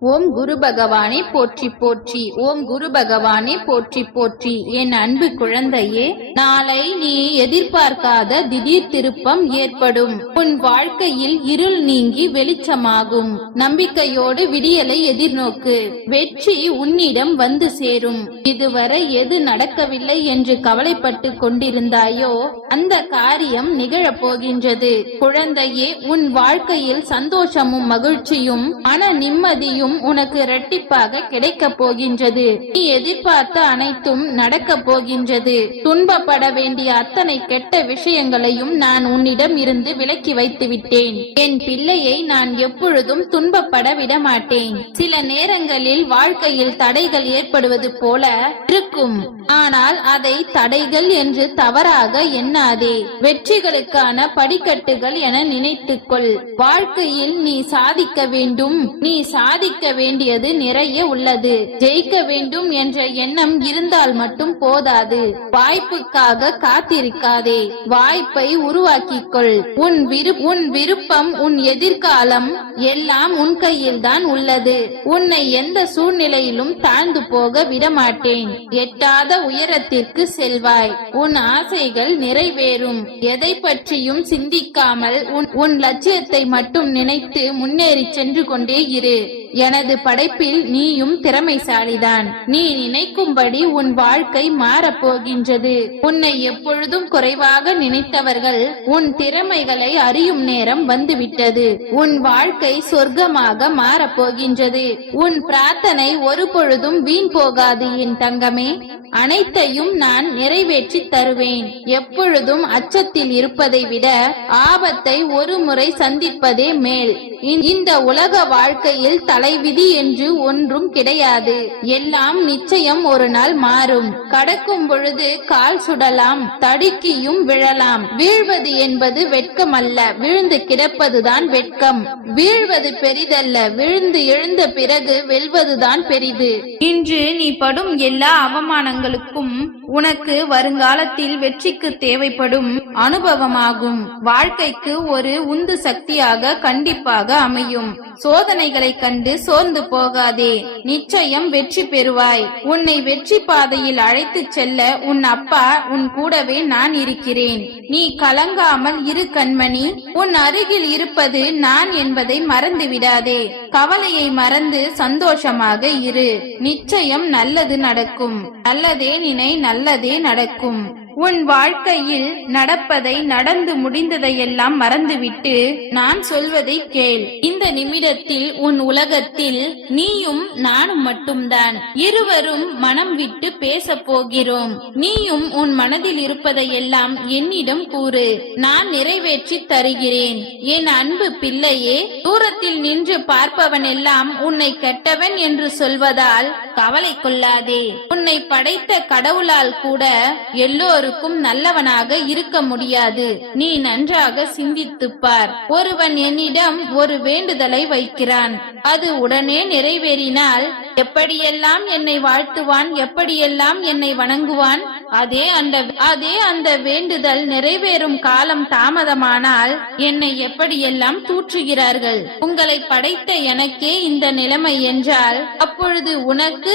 ஓம் குரு பகவானே போற்றி போற்றி. ஓம் குரு பகவானே போற்றி போற்றி. என் அன்பு குழந்தையே நாளை நீ எதிர்பார்க்காத திடீர் திருப்பம் ஏற்படும். உன் வாழ்க்கையில் இருள் நீங்கி வெளிச்சமாகும். நம்பிக்கையோடு விடியலை எதிர்நோக்கு. வெற்றி உன்னிடம் வந்து சேரும். இதுவரை எது நடக்கவில்லை என்று கவலைப்பட்டு கொண்டிருந்தாயோ அந்த காரியம் நிகழப் போகின்றது. குழந்தையே உன் வாழ்க்கையில் சந்தோஷமும் மகிழ்ச்சியும் மன நிம்மதியும் உனக்கு இரட்டிப்பாக கிடைக்கப் போகின்றது. நீ எதிர்பார்த்த அனைத்தும் நடக்கப் போகின்றது. துன்பப்பட வேண்டிய அத்தனை கெட்ட விஷயங்களையும் நான் உன்னிடம் இருந்து விலக்கி வைத்து விட்டேன் என் பிள்ளையை நான் எப்பொழுதும் துன்பப்பட விட மாட்டேன் சில நேரங்களில் வாழ்க்கையில் தடைகள் ஏற்படுவது போல இருக்கும். ஆனால் அதை தடைகள் என்று தவறாக எண்ணாதே. வெற்றிகளுக்கான படிக்கட்டுகள் என நினைத்துக்கொள். வாழ்க்கையில் நீ சாதிக்க வேண்டும். நீ சாதிக்க வேண்டியது நிறைய உள்ளது. ஜெயிக்க வேண்டும் என்ற எண்ணம் இருந்தால் மட்டும் போதாது. வாய்ப்புக்காக காத்திருக்காதே. வாய்ப்பை உருவாக்கிக்கொள். உன் விரு உன் விருப்பம் உன் எதிர்காலம் எல்லாம் உன் கையில் தான் உள்ளது. உன்னை எந்த சூழ்நிலையிலும் தாழ்ந்து போக விடமாட்டேன். எட்டாத உயரத்திற்கு செல்வாய். உன் ஆசைகள் நிறைவேறும். எதை பற்றியும் சிந்திக்காமல் உன் உன் லட்சியத்தை மட்டும் நினைத்து முன்னேறி சென்று கொண்டே இரு. எனது படைப்பில் நீயும் திறமைசாலிதான். நீ நினைக்கும்படி உன் வாழ்க்கை மாறப் போகின்றது. உன்னை எப்பொழுதும் குறைவாக நினைத்தவர்கள் உன் திறமைகளை அறியும் நேரம் வந்துவிட்டது. உன் வாழ்க்கை சொர்க்கமாக மாறப் போகின்றது. உன் பிரார்த்தனை ஒரு பொழுதும் வீண் போகாது என் தங்கமே. அனைத்தையும் நான் நிறைவேற்றி தருவேன். எப்பொழுதும் அச்சத்தில் இருப்பதை விட ஆபத்தை ஒரு முறை சந்திப்பதே மேல். இந்த உலக வாழ்க்கையில் தலைவிதி என்று ஒன்றும் கிடையாது. எல்லாம் நிச்சயம் ஒரு நாள் மாறும். கடக்கும் பொழுது கால் சுடலாம் தடுக்கியும் விழலாம். வீழ்வது என்பது வெட்கமல்ல விழுந்து கிடப்பதுதான் வெட்கம். வீழ்வது பெரிதல்ல விழுந்து எழுந்த பிறகு வெல்வதுதான் பெரிது. இன்று நீ படும் எல்லா அவமானங்களுக்கும் உனக்கு வருங்காலத்தில் வெற்றிக்கு தேவைப்படும் அனுபவமாகும். வாழ்க்கைக்கு ஒரு உந்து சக்தியாக கண்டிப்பாக அமையும். சோதனைகளை கண்டு சோர்ந்து போகாதே. நிச்சயம் வெற்றி பெறுவாய். உன்னை வெற்றி பாதையில் அழைத்து செல்ல உன் அப்பா உன் கூடவே நான் இருக்கிறேன். நீ கலங்காமல் இரு கண்மணி. உன் அருகில் இருப்பது நான் என்பதை மறந்து விடாதே கவலையை மறந்து சந்தோஷமாக இரு. நிச்சயம் நல்லது நடக்கும். நல்லதே நினை நல்லதே நடக்கும். உன் வாழ்க்கையில் நடப்பதை நடந்து முடிந்ததையெல்லாம் மறந்துவிட்டு நான் சொல்வதை கேள். இந்த நிமிடத்தில் உன் உலகத்தில் நீயும் நானும் மட்டும்தான். இருவரும் மனம் விட்டு பேச போகிறோம். நீயும் உன் மனதில் இருப்பதையெல்லாம் என்னிடம் கூறு. நான் நிறைவேற்றி தருகிறேன். என் அன்பு பிள்ளையே தூரத்தில் நின்று பார்ப்பவன் எல்லாம் உன்னை கெட்டவன் என்று சொல்வதால் கவலை கொள்ளாதே. உன்னை படைத்த கடவுளால் கூட எல்லோருக்கும் நல்லவனாக இருக்க முடியாது. நீ நன்றாக சிந்தித்துப்பார். ஒருவன் என்னிடம் ஒரு வேண்டுதலை வைக்கிறான். அது உடனே நிறைவேறினால் எப்படியெல்லாம் என்னை வாழ்த்துவான் எப்படியெல்லாம் என்னை வணங்குவான் அதே அந்த அதே அந்த வேண்டுதல் நிறைவேறும் காலம் தாமதமானால் என்னை எப்படியெல்லாம் தூற்றுகிறார்கள்? உங்களை படைத்த எனக்கே இந்த நிலைமை என்றால் அப்பொழுது உனக்கு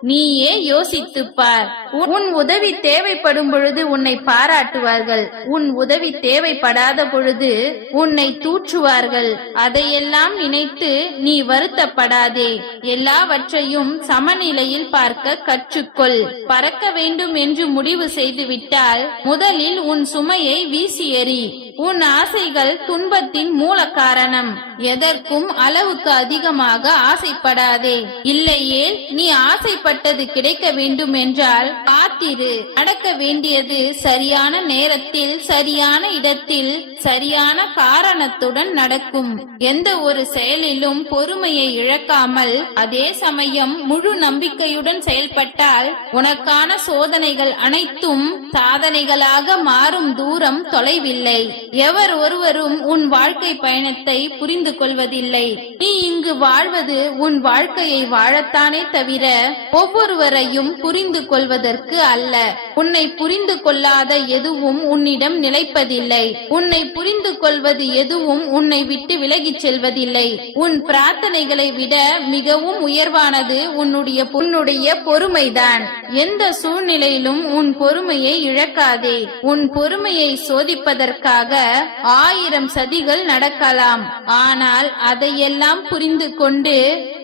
நீயே யோசித்துப் பார் உன் உதவி தேவைப்படும் பொழுது உன்னை பாராட்டுவார்கள். உன் உதவி தேவைப்படாத பொழுது உன்னை தூற்றுவார்கள். அதையெல்லாம் நினைத்து நீ வருத்தப்படாதே. எல்லாவற்றையும் சமநிலையில் பார்க்க கற்றுக்கொள். பறக்க வேண்டும் என்று முடிவு செய்து விட்டால் முதலில் உன் சுமையை வீசி எறி. உன் ஆசைகள் துன்பத்தின் மூல காரணம் எதற்கும் அளவுக்கு அதிகமாக ஆசைப்படாதே. இல்லையே நீ ஆசைப்பட்டது கிடைக்க வேண்டும் என்றால் காத்திரு. நடக்க வேண்டியது சரியான நேரத்தில் சரியான இடத்தில் சரியான காரணத்துடன் நடக்கும். எந்த ஒரு செயலிலும் பொறுமையை இழக்காமல் அதே சமயம் முழு நம்பிக்கையுடன் செயல்பட்டால் உனக்கான சோதனைகள் அனைத்தும் சாதனைகளாக மாறும் தூரம் தொலைவில்லை. எவர் ஒருவரும் உன் வாழ்க்கை பயணத்தை புரிந்து கொள்வதில்லை. நீ இங்கு வாழ்வது உன் வாழ்க்கையை வாழத்தானே தவிர ஒவ்வொருவரையும் புரிந்து கொள்வதற்கு அல்ல. உன்னை புரிந்து கொள்ளாத எதுவும் உன்னிடம் நிலைப்பதில்லை. உன்னை புரிந்து கொள்வது எதுவும் உன்னை விட்டு விலகிச் செல்வதில்லை. உன் பிரார்த்தனைகளை விட மிகவும் உயர்வானது உன்னுடைய உன்னுடைய பொறுமைதான். எந்த சூழ்நிலையிலும் உன் பொறுமையை இழக்காதே. உன் பொறுமையை சோதிப்பதற்காக ஆயிரம் சதிகள் நடக்கலாம். ஆனால் அதையெல்லாம் புரிந்து கொண்டு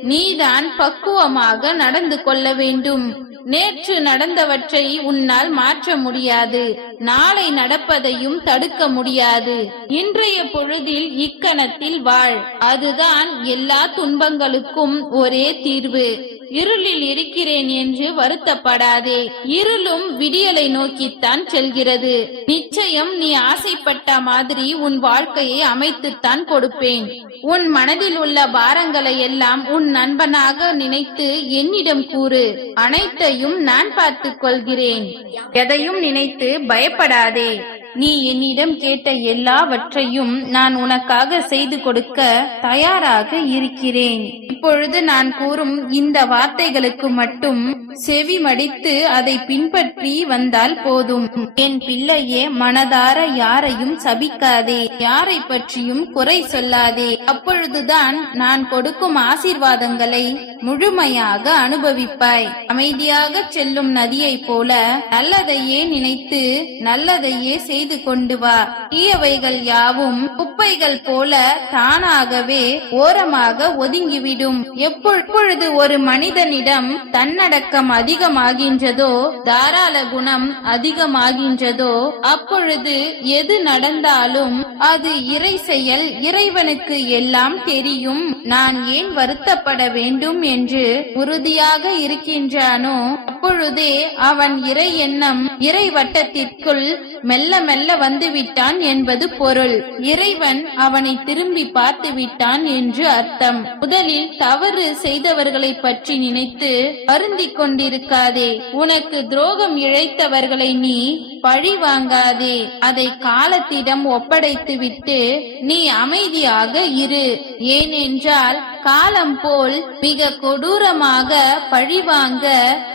நீதான் பக்குவமாக நடந்து கொள்ள வேண்டும். நேற்று நடந்தவற்றை உன்னால் மாற்ற முடியாது. நாளை நடப்பதையும் தடுக்க முடியாது. இன்றைய பொழுதில் இக்கணத்தில் வாழ். அதுதான் எல்லா துன்பங்களுக்கும் ஒரே தீர்வு. இருளில் இருக்கிறேன் என்று வருத்தப்படாதே. இருளும் விடியலை நோக்கித்தான் செல்கிறது. நிச்சயம் நீ ஆசைப்பட்ட மாதிரி உன் வாழ்க்கையை அமைத்துத்தான் கொடுப்பேன். உன் மனதில் உள்ள பாரங்களை எல்லாம் உன் நண்பனாக நினைத்து என்னிடம் கூறு. அனைத்தையும் நான் பார்த்துக் கொள்கிறேன் எதையும் நினைத்து பயப்படாதே. நீ என்னிடம் கேட்ட எல்லாவற்றையும் நான் உனக்காக செய்து கொடுக்க தயாராக இருக்கிறேன். இப்பொழுது நான் கூறும் இந்த வார்த்தைகளுக்கு மட்டும் செவி மடித்து அதை பின்பற்றி வந்தால் போதும். என் பிள்ளையே மனதார யாரையும் சபிக்காதே. யாரை பற்றியும் குறை சொல்லாதே. அப்பொழுதுதான் நான் கொடுக்கும் ஆசீர்வாதங்களை முழுமையாக அனுபவிப்பாய். அமைதியாக செல்லும் நதியைப் போல நல்லதையே நினைத்து நல்லதையே செய்து கொண்டு வா. தீயவைகள் யாவும் குப்பைகள் போல தானாகவே ஓரமாக ஒதுங்கிவிடும். எப்பொழுது ஒரு மனிதனிடம் தன்னடக்கம் அதிகமாகின்றதோ தாராள குணம் அதிகமாகின்றதோ அப்பொழுது எது நடந்தாலும் அது இறை செயல் இறைவனுக்கு எல்லாம் தெரியும். நான் ஏன் வருத்தப்பட வேண்டும் என்று உறுதியாக இருக்கின்றானோ அப்பொழுதே அவன் இறை எண்ணம் இறை வட்டத்திற்குள் மெல்ல மெல்ல வந்து விட்டான் என்பது பொருள். இறைவன் அவனை திரும்பி பார்த்து விட்டான் என்று அர்த்தம். முதலில் தவறு செய்தவர்களை பற்றி நினைத்து அருந்திக் கொண்டிருக்காதே. உனக்கு துரோகம் இழைத்தவர்களை நீ பழி வாங்காதே. அதை காலத்திடம் ஒப்படைத்து விட்டு நீ அமைதியாக இரு. ஏனென்றால் காலம் போல் மிக கொடூரமாக பழிவாங்க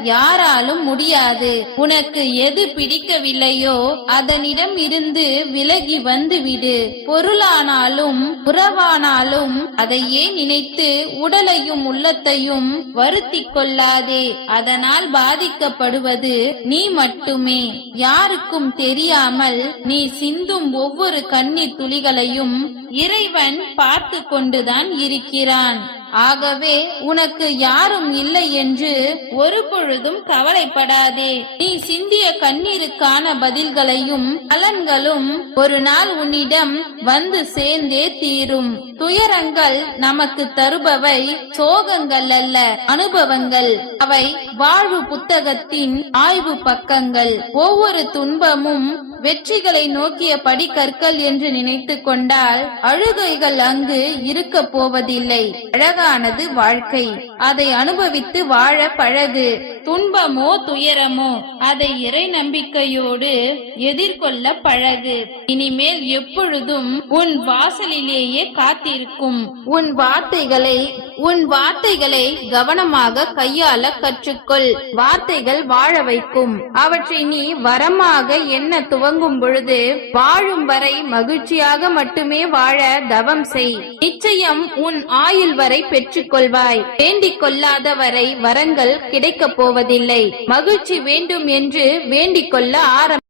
யாராலும் முடியாது. உனக்கு எது பிடிக்கவில்லையோ அதனிடம் இருந்து விலகி வந்துவிடு. பொருளானாலும் உறவானாலும் அதையே நினைத்து உடலையும் உள்ளத்தையும் வருத்திக் கொள்ளாதே. அதனால் பாதிக்கப்படுவது நீ மட்டுமே. யாருக்கும் தெரியாமல் நீ சிந்தும் ஒவ்வொரு கண்ணீர் துளிகளையும் இறைவன் பார்த்து கொண்டுதான் இருக்கிறான். ஆகவே உனக்கு யாரும் இல்லை என்று ஒரு பொழுதும் கவலைப்படாதே. நீ சிந்திய கண்ணீருக்கான பதில்களையும் பலன்களும் ஒரு நாள் உன்னிடம் வந்து சேர்ந்தே தீரும். துயரங்கள் நமக்கு தருபவை சோகங்கள் அல்ல அனுபவங்கள். அவை வாழ்வு புத்தகத்தின் ஆய்வு பக்கங்கள். ஒவ்வொரு துன்பமும் வெற்றிகளை நோக்கிய படிக்கற்கள் என்று நினைத்து கொண்டால் அழுகைகள் அங்கு இருக்க போவதில்லை. அழகானது வாழ்க்கை. அதை அனுபவித்து வாழ பழகு. துன்பமோ துயரமோ அதை இறை நம்பிக்கையோடு எதிர்கொள்ள பழகு. இனிமேல் எப்பொழுதும் உன் வாசலிலேயே காத்திருக்கும். உன் வார்த்தைகளை உன் வார்த்தைகளை கவனமாக கையாள கற்றுக்கொள். வார்த்தைகள் வாழ வைக்கும். அவற்றை நீ வரமாக எண்ண துவங்கும் பொழுது வாழும் வரை மகிழ்ச்சியாக மட்டுமே வாழ தவம் செய். நிச்சயம் உன் ஆயுள் வரை பெற்றுக் கொள்வாய் வேண்டிக் கொள்ளாத வரை வரங்கள் கிடைக்கப் போவதில்லை. மகிழ்ச்சி வேண்டும் என்று வேண்டிக் கொள்ள ஆரம்பி